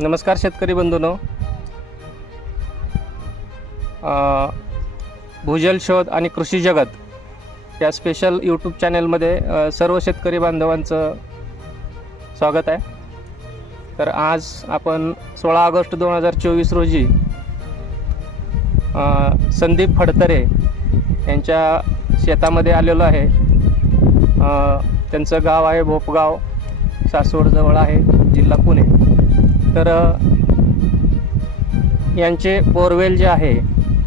नमस्कार शेतकरी बंधूनो. भूजल शोध आणि कृषी जगत या स्पेशल यूट्यूब चॅनलमध्ये सर्व शेतकरी बांधवांचं स्वागत आहे. तर आज आपण सोळा ऑगस्ट दोन हजार चोवीस रोजी संदीप फडतरे यांच्या शेतामध्ये आलेलो आहे. त्यांचं गाव आहे भोपगाव सासवडजवळ आहे जिल्हा पुणे. तर यांचे बोरवेल जे आहे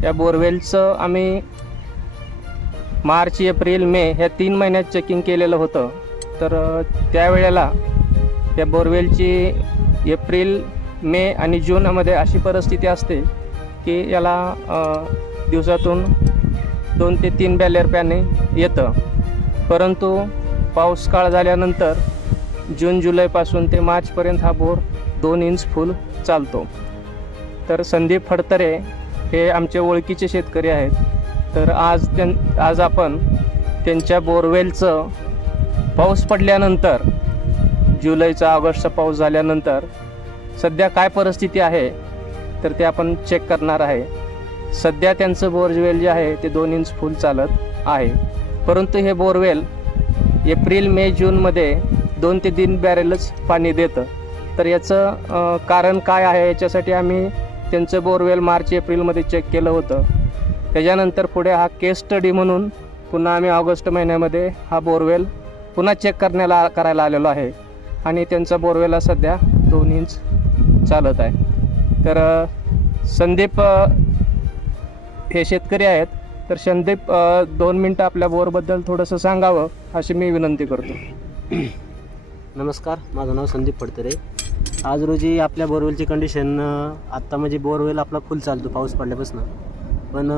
त्या बोरवेलचं आम्ही मार्च एप्रिल मे ह्या तीन महिन्यात चेकिंग केलेलं होतं. तर त्यावेळेला त्या बोरवेलची एप्रिल मे आणि जूनमध्ये अशी परिस्थिती असते की याला दिवसातून दोन ते तीन बॅलेर पॅने येतं. परंतु पाऊस काळ झाल्यानंतर जून जुलैपासून ते मार्चपर्यंत हा बोर दोन इंच फुल चालतो. तर संदीप फडतरे हे आमचे ओळखीचे शेतकरी आहेत. तर आज त्यां आज आपण त्यांच्या बोरवेलचं पाऊस पडल्यानंतर जुलैचा ऑगस्टचा पाऊस झाल्यानंतर सध्या काय परिस्थिती आहे तर ते आपण चेक करणार आहे. सध्या त्यांचं बोरवेल जे आहे ते दोन इंच फुल चालत आहे. परंतु हे बोरवेल एप्रिल मे जूनमध्ये दोन ते तीन बॅरेलच पाणी देतं. तर याचं कारण काय आहे याच्यासाठी आम्ही त्यांचं बोरवेल मार्च एप्रिलमध्ये चेक केलं होतं. त्याच्यानंतर पुढे हा केस स्टडी म्हणून पुन्हा आम्ही ऑगस्ट महिन्यामध्ये हा बोरवेल पुन्हा चेक करण्याला करायला आलेलो आहे. आणि त्यांचा बोरवेल हा सध्या दोन इंच चालत आहे. तर संदीप हे शेतकरी आहेत. तर संदीप दोन मिनटं आपल्या बोरबद्दल थोडंसं सांगावं अशी मी विनंती करतो. नमस्कार. माझं नाव संदीप फडतरे आज रोजी आपल्या बोरवेलची कंडिशन आत्ता म्हणजे बोरवेल आपला फुल चालतो पाऊस पडल्यापासून. पण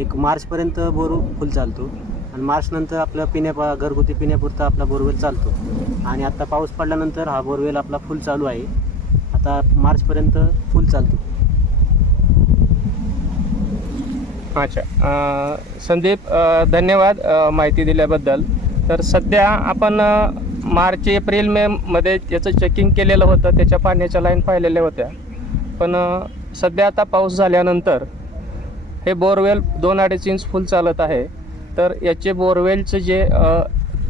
एक मार्चपर्यंत बोर फुल चालतो. आणि मार्चनंतर आपल्या पिण्या घरगुती पिण्यापुरता आपला बोरवेल चालतो. आणि आत्ता पाऊस पडल्यानंतर हा बोरवेल आपला फुल चालू आहे. आता मार्चपर्यंत फुल चालतो. अच्छा. संदीप धन्यवाद माहिती दिल्याबद्दल. तर सध्या आपण मार्च एप्रिल मे मध्ये याचं चेकिंग केलेलं होतं. त्याच्या पाण्याच्या लाईन पाहिलेल्या होत्या. पण सध्या आता पाऊस झाल्यानंतर हे बोरवेल दोन अडीच इंच फुल चालत आहे. तर याचे बोरवेलचं जे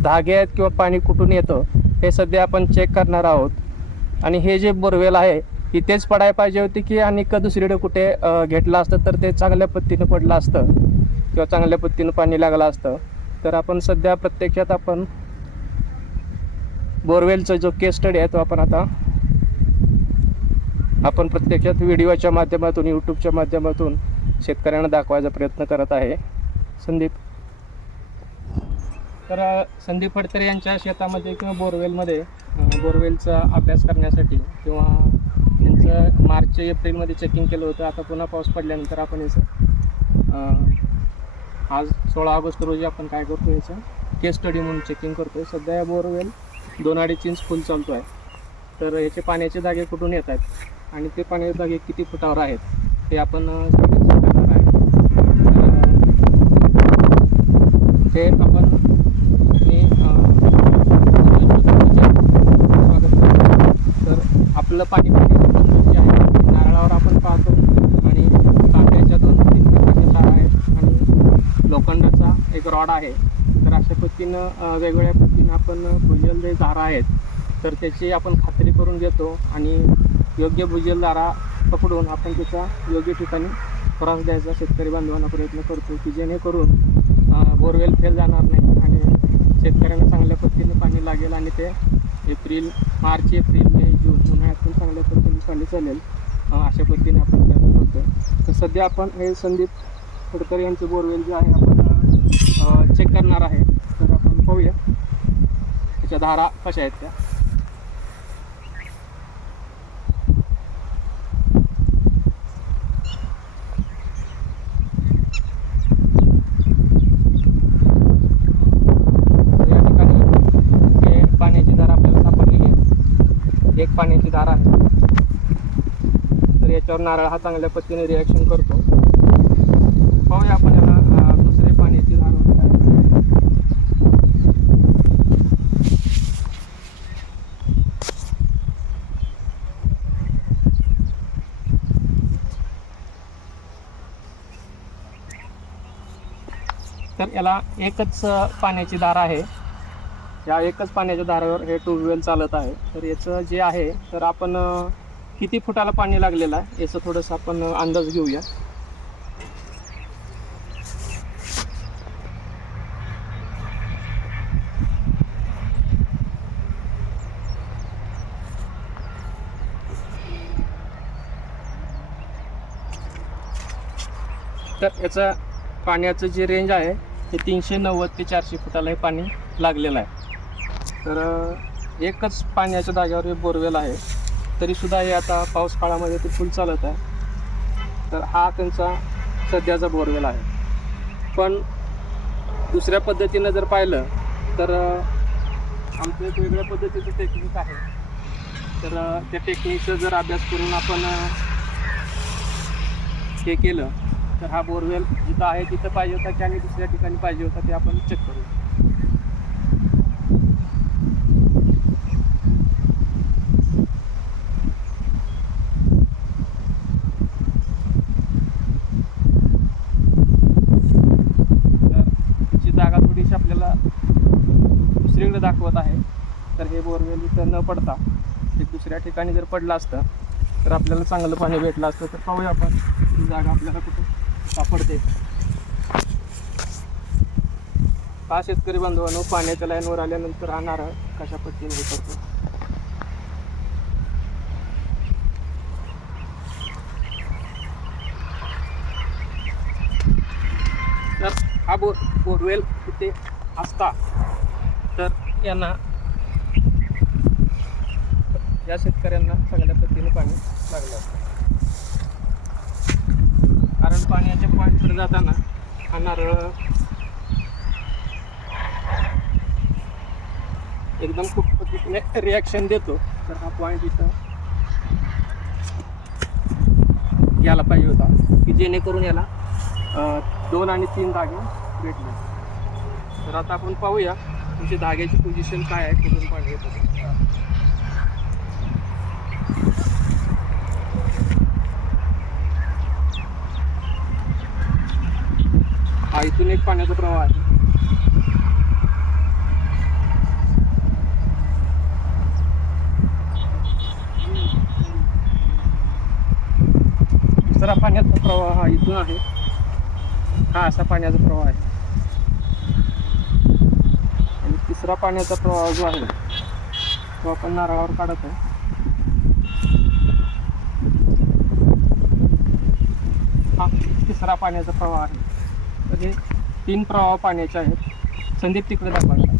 धागे आहेत किंवा पाणी कुठून येतं हे सध्या आपण चेक करणार आहोत. आणि हे जे बोरवेल आहे इथेच पडायला पाहिजे होती की आणि का दुसरीकडे कुठे घेतलं असतं तर ते चांगल्या पद्धतीनं पडलं असतं. किंवा चांगल्या पद्धतीनं पाणी लागलं असतं. तर आपण सध्या प्रत्यक्षात आपण बोरवेलचा जो केस स्टडी आहे तो आपण आता आपण प्रत्यक्षात व्हिडिओच्या माध्यमातून यूट्यूबच्या माध्यमातून शेतकऱ्यांना दाखवायचा प्रयत्न करत आहे. संदीप. तर संदीप फडतरे यांच्या शेतामध्ये किंवा बोरवेलमध्ये बोरवेलचा अभ्यास करण्यासाठी किंवा त्यांचं मार्च एप्रिलमध्ये चेकिंग केलं होतं आता पुन्हा पाऊस पडल्यानंतर आपण याचं आज सोळा ऑगस्ट रोजी आपण काय करतो याचं केस स्टडी म्हणून चेकिंग करतो सध्या या बोरवेल दोन अडीच इंच फुल चालतो आहे. तर याचे पाण्याचे धागे कुठून येत आहेत? आणि ते पाण्याचे धागे किती फुटावर आहेत? ते आपण करणार आहे. ते आपण तर आपलं पाणी पिण्याची आहे नारळावर आपण पाहतो. आणि तांब्याच्या दोन तीन प्रकारचे तार आहेत. आणि लोखंडाचा एक रॉड आहे. तर अशा पद्धतीनं वेगवेगळ्या पद्धतीने आपण भुजल जे दारा आहेत तर त्याची आपण खात्री करून घेतो आणि योग्य भुजल दारा पकडून आपण त्याचा योग्य ठिकाणी त्रास द्यायचा शेतकरी बांधवांना प्रयत्न करतो की जेणेकरून बोरवेल फेल जाणार नाही आणि शेतकऱ्यांना चांगल्या पद्धतीने पाणी लागेल आणि ते April March April May June उन्हाळ्यात पण चांगल्या पद्धतीने पाणी चालेल अशा पद्धतीने आपण प्रयत्न करतो तर सध्या आपण हे संदीप फडकर यांचं बोरवेल जे आहे आपण चेक करणार आहे. तर आपण पाहूया. त्याच्या धारा कशा आहेत त्या? ठिकाणी पाण्याची धार आपल्याला सापडलेली एक पाण्याची धार आहे. तर याच्यावर नारळ हा चांगल्या पद्धतीने रिॲक्शन करतो. पाहूया आपण याला अं, दुसरे पाण्याची धार वगैरे आहे. तर याला एकच पाण्याची धार आहे. या एकच पाण्याच्या धारावर हे ट्यूबवेल चालत आहे. तर याचं जे आहे तर आपण किती फुटाला पाणी लागलेलं आहे याचं थोडंसं आपण अंदाज घेऊया. तर याचं पाण्याचं जे रेंज आहे ते तीनशे नव्वद ते चारशे फुटाला हे पाणी लागलेलं आहे. तर एकच पाण्याच्या जागेवर हे बोरवेल आहे. तरीसुद्धा हे आता पाऊस काळामध्ये ते फुल चालत आहे. तर हा त्यांचा सध्याचा बोरवेल आहे. पण दुसऱ्या पद्धतीनं जर पाहिलं तर आमचं एक वेगळ्या पद्धतीचं टेक्निक आहे. तर त्या टेक्निकचा जर अभ्यास करून आपण हे केलं तर हा बोरवेल जिथं आहे तिथं पाहिजे होता की आणि दुसऱ्या ठिकाणी पाहिजे होता ते आपण चेक करू. तर जी जागा थोडीशी आपल्याला दुसरीकडे दाखवत आहे. तर हे बोरवेल इथं न पडता ते दुसऱ्या ठिकाणी जर पडलं असतं तर आपल्याला चांगलं पाणी भेटलं असतं. तर पाहूया आपण ही जागा आपल्याला कुठं सापडते. हा शेतकरी बांधवांनो पाण्याच्या लाईनवर आल्यानंतर हा नारळ कशा पद्धतीने हे करतो? तर हा बोर बोरवेल तिथे असता तर यांना या शेतकऱ्यांना चांगल्या पद्धतीने पाणी लागलं असतं. कारण पाण्याच्या पॉईंटकडे जाताना हा नारळ एकदम खूप पद्धतीने रिॲक्शन देतो. तर हा पॉईंट इथं याला पाहिजे होता की जेणेकरून याला दोन आणि तीन धागे भेटले. तर आता आपण पाहूया तुमची धाग्याची पोझिशन काय आहे कुठून पाणी येत हा इथून एक पाण्याचा प्रवाह आहे. दुसरा पाण्याचा प्रवाह हा इथून आहे. हा असा पाण्याचा प्रवाह आहे. आणि तिसरा पाण्याचा प्रवाह जो आहे तो आपण नारळावर काढत आहे. हा तिसरा पाण्याचा प्रवाह आहे. तर हे तीन प्रवाह पाण्याचे आहेत. संदीप तिकडे दाखवायला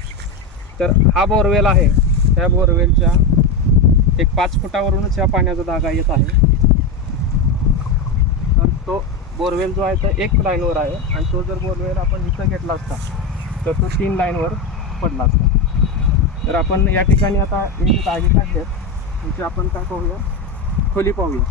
तर हा बोरवेल आहे. त्या बोरवेलच्या एक पाच फुटावरूनच या पाण्याचा धागा येत आहे. तर तो बोरवेल जो आहे तो एक लाईनवर आहे आणि तो जर बोरवेल आपण इथं घेतला असता तर तो तीन लाईनवर पडला असता. तर आपण या ठिकाणी आता हे जे धागे काढलेत त्यांची आपण काय पाहूया? खोली पाहूया.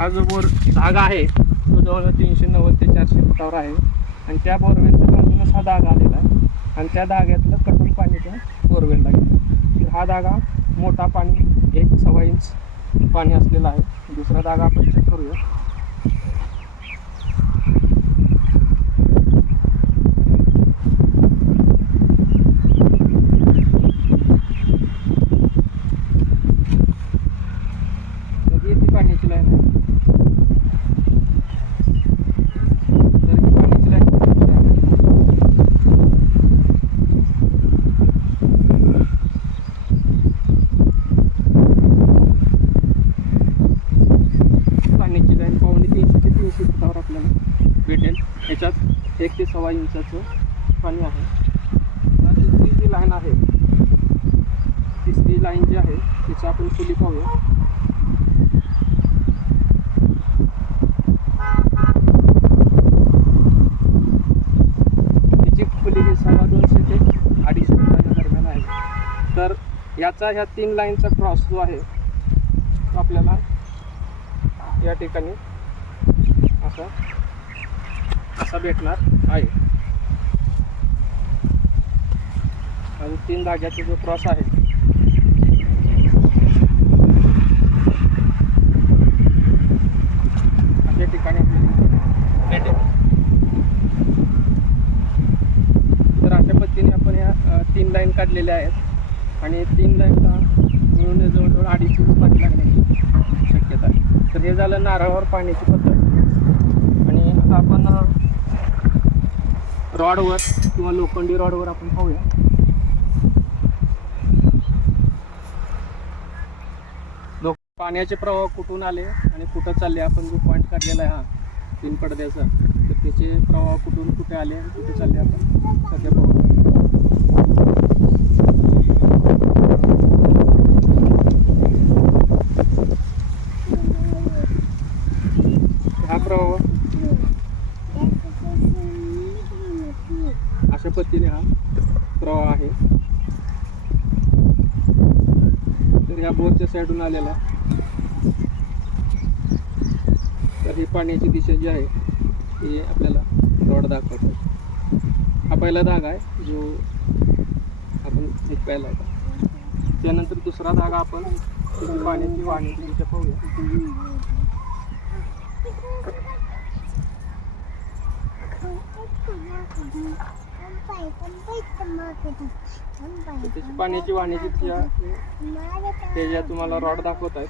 हा जो बोर धागा आहे तो जवळजवळ तीनशे नव्वद ते चारशे फुटावर आहे. आणि त्या बोरवेलच्या बाजूनच हा धागा आलेला आहे. आणि त्या धाग्यातलं कटून पाणी त्या बोरवेलला गेलं. हा धागा मोठा पाणी एक सव्वा इंच पाणी असलेला आहे. दुसरा धागा आपण चेक करूया तर ही ती पाण्याची लाईन आहे तर ही पाण्याची लाईन कुठे आहे? पाण्याची लाईन पावणे तीनशे ते तीनशे फुटावर आपल्याला भेटेल याच्यात एक ते सव्वा इंचाचं पाणी आहे. आणि तिसरी जी लाईन आहे तिसरी लाईन जी आहे तिचं आपण खुली पाहूया. दोनशे ते अडीचशे आहे. तर याचा ह्या तीन लाईनचा क्रॉस जो आहे तो आपल्याला या ठिकाणी असं असा भेटणार आहे. आणि तीन धाग्याचा जो क्रॉस आहे. अशा ठिकाणी भेटेल. तर अशा पद्धतीने आपण या तीन लाईन काढलेल्या आहेत. आणि तीन लाईनला मिळून जवळजवळ अडीच इंच पाणी लागण्याची शक्यता आहे. तर हे झालं नारळावर पाण्याची पद्धत. आणि आपण रॉडवर किंवा लोखंडी रॉडवर आपण पाहूया. पाण्याचे प्रवाह कुठून आले आणि कुठं चालले आपण जो पॉईंट काढलेला आहे हा तीन पडद्याचा तर त्याचे प्रवाह कुठून कुठे आले आणि कुठे चालले आपण सध्या पाहू हा प्रवाह अशा पद्धतीने हा प्रवाह आहे तर ह्या बोरच्या साईडून आलेला. तर ही पाण्याची दिशा जी आहे ती आपल्याला रॉड दाखवतो. हा पहिला धागा आहे जो आपण एक पाहिला होता त्यानंतर दुसरा धागा आपण पाण्याची वाहण्याची दिशा पाहूया. त्याची पाण्याची वाहण्याची ते ज्या तुम्हाला रॉड दाखवत आहेत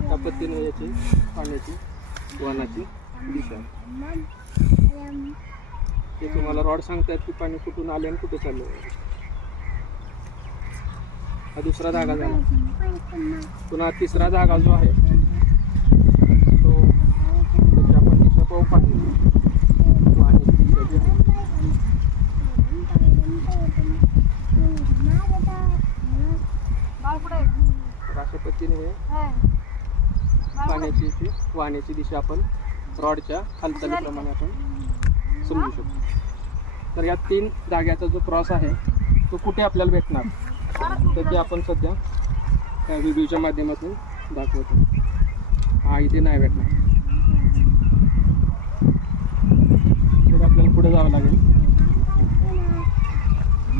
त्या पद्धतीने याची पाण्याची वाहनाची दिशा आहे. ते तुम्हाला रॉड सांगतायत की पाणी कुठून आले आणि कुठे चालले. हा दुसरा धागा झाला. पुन्हा तिसरा धागा जो आहे तो त्याची आपण दिशा पाहू पाहिजे वाहण्याची दिशा जी आहे तर अशा पद्धतीने हे पाण्याची पाण्याची दिशा आपण रॉडच्या हालचालीप्रमाणे आपण समजू शकतो. तर या तीन जाग्याचा जो क्रॉस आहे तो कुठे आपल्याला भेटणार? तर ते आपण सध्या त्या व्हिडिओच्या माध्यमातून दाखवतो. हा इथे नाही भेटणार. तर आपल्याला पुढे जावं लागेल.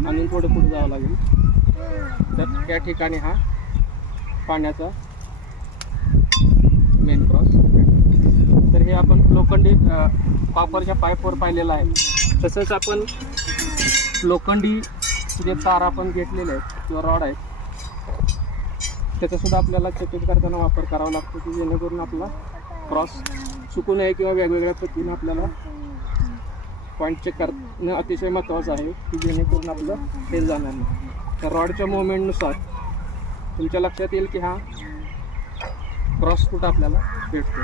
आणि थोडं पुढे जावं लागेल. तर त्या ठिकाणी हा पाण्याचा मेन क्रॉस तर हे आपण लोखंडी कॉपरच्या पाईपवर पाहिलेलं आहे. तसंच आपण लोखंडी जे तार आपण घेतलेले आहेत किंवा रॉड आहेत त्याचासुद्धा आपल्याला चेकिंग करताना वापर करावा लागतो की जेणेकरून आपला क्रॉस चुकू नये किंवा वेगवेगळ्या पद्धतीने आपल्याला पॉईंट चेक करणं अतिशय महत्त्वाचं आहे की जेणेकरून आपलं फेल जाणार नाही. तर रॉडच्या मुवमेंटनुसार तुमच्या लक्षात येईल की हा क्रॉस फूट आपल्याला भेटतो?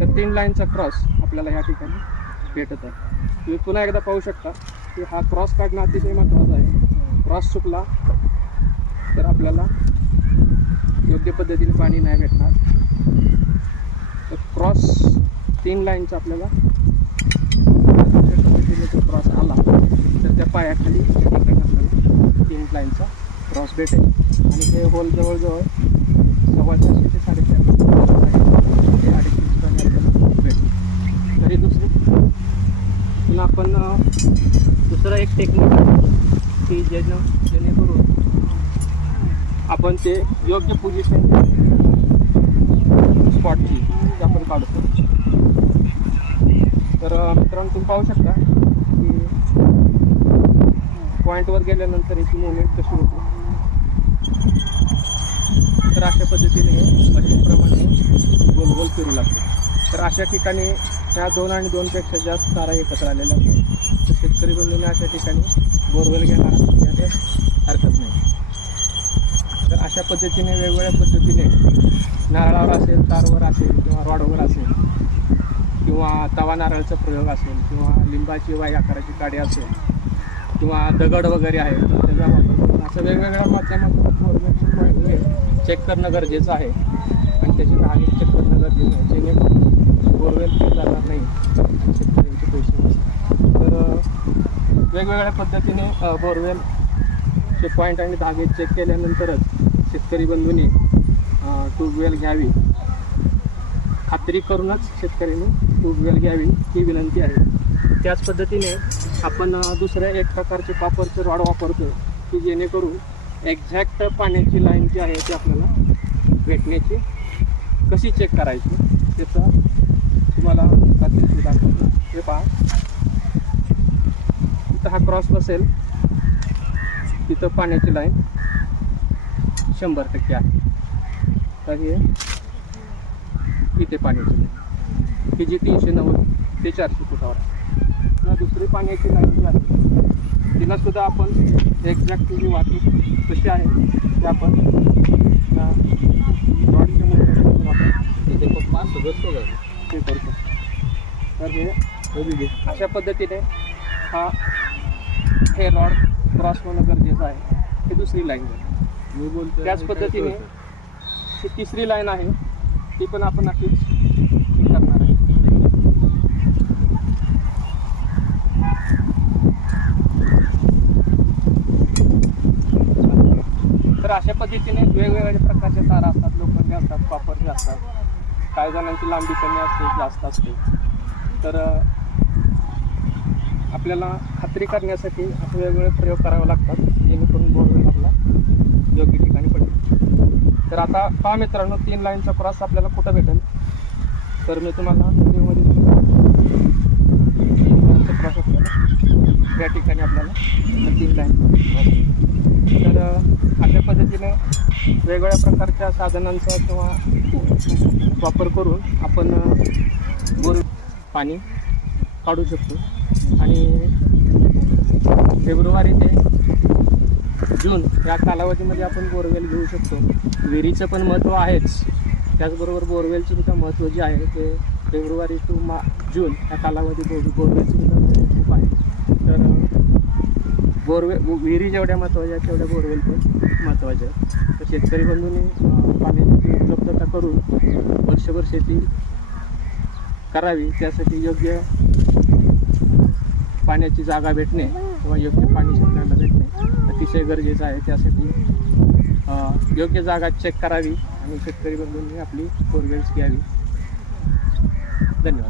तर तीन लाईनचा क्रॉस आपल्याला ह्या ठिकाणी भेटत आहे. तुम्ही पुन्हा एकदा पाहू शकता की हा क्रॉस काढणं अतिशय महत्त्वाचं आहे. क्रॉस चुकला तर आपल्याला योग्य पद्धतीने पाणी नाही भेटणार. तर क्रॉस तीन लाईनचा आपल्याला जो क्रॉस आला तर त्या पायाखाली आपल्याला तीन लाईनचा क्रॉस भेटेल. आणि हे होल जवळजवळ सव्वा चारशे ते साडेचार ते अडीच इंच पाणी आपल्याला भेटेल तरी दुसरी आपण दुसरं एक टेक्निक आहे की ज्यानं जेणेकरून आपण ते योग्य पोझिशन स्पॉटची ते आपण काढतो तर मित्रांनो तुम्ही पाहू शकता की पॉईंटवर गेल्यानंतर याची मुवमेंट कशी होते. तर अशा पद्धतीने हे मशीनप्रमाणे गोल गोल फिरू लागते. तर अशा ठिकाणी ह्या दोन आणि दोनपेक्षा जास्त तारा एकत्र आलेल्या असतात तर शेतकरी बंधूंनी अशा ठिकाणी बोरवेल घेणार यात हरकत नाही. तर अशा पद्धतीने वेगवेगळ्या पद्धतीने नारळावर असेल तारवर असेल किंवा रॉडवर असेल किंवा तवा नारळाचा प्रयोग असेल किंवा लिंबाची वाई आकाराची काडी असेल किंवा दगड वगैरे आहे त्याचा वापर करून असं वेगवेगळ्या माध्यमातून चेक करणं गरजेचं आहे. आणि त्याची धागे चेक करणं गरजेचं आहे. जेणेकरून बोरवेल फेल जाणार नाही. शेतकऱ्यांचे पैसे तर वेगवेगळ्या पद्धतीने बोरवेल बोरवेलचे पॉईंट आणि धागे चेक केल्यानंतरच शेतकरी बंधूंनी ट्यूबवेल घ्यावी. खात्री करूनच शेतकऱ्यांनी ट्यूबवेल घ्यावी ही विनंती आहे. त्याच पद्धतीने आपण दुसऱ्या एक प्रकारचे कॉपरचे रॉड वापरतो की जेणेकरून एक्झॅक्ट पाण्याची लाईन जी आहे ती आपल्याला भेटण्याची कशी चेक करायची त्याचा तुम्हाला अतिशय दाखवतो. हे पहा. इथं हा क्रॉस बसेल. तिथं पाण्याची लाईन शंभर टक्के आहे. तर हे इथे पाण्याची लाईन ही जी तीनशे नव्वद ते चारशे फुटावर आहे. दुसरी पाण्याची लाईन जी आहे तिलासुद्धा आपण एक्झॅक्ट जी वाहतूक कशी आहे ते आपण तिथे खूप मदतीने आपण ते करू शकतो तर हे अशा पद्धतीने हा हे रॉड क्रॉस होणं गरजेचं आहे. हे दुसरी लाईन आहे. त्याच पद्धतीने ही तिसरी लाईन आहे. ती पण आपण हे करणार आहे. तर अशा पद्धतीने वेगवेगळ्या प्रकारच्या तारा असतात लोखंडी असतात कॉपरचे असतात. काही जणांची लांबी कमी असते जास्त असते. तर आपल्याला खात्री करण्यासाठी असे वेगवेगळे प्रयोग करावे लागतात जेणेकरून बोरवेल आपला. योग्य ठिकाणी पडेल तर आता पहा मित्रांनो तीन लाईनचा क्रॉस आपल्याला कुठं भेटेल? तर मी तुम्हाला व्हिडिओमध्ये क्रॉस आपल्याला या ठिकाणी आपल्याला तीन लाईन तर अशा पद्धतीने वेगवेगळ्या प्रकारच्या साधनांचा किंवा वापर करून आपण बोर पाणी काढू शकतो. आणि फेब्रुवारी ते जून या कालावधीमध्ये आपण बोरवेल घेऊ शकतो. विहिरीचं पण महत्त्व आहेच. त्याचबरोबर बोरवेलचं सुद्धा महत्त्व जे आहे ते फेब्रुवारी टू मा जून या कालावधी बोर बोरवेलचं सुद्धा महत्त्व खूप आहे. तर बोरवे विहिरी जेवढ्या महत्त्वाच्या आहेत तेवढ्या बोरवेल पण महत्त्वाच्या आहेत शेतकरी बंधूंनी पाण्याची उपलब्धता करून वर्षभर शेती करावी त्यासाठी योग्य पाण्याची जागा भेटणे किंवा योग्य पाणी शेतकऱ्याला भेटणे अतिशय गरजेचं आहे. त्यासाठी योग्य जागा चेक करावी आणि शेतकरी बंधूंनी आपली फोरवेल्स घ्यावी. धन्यवाद.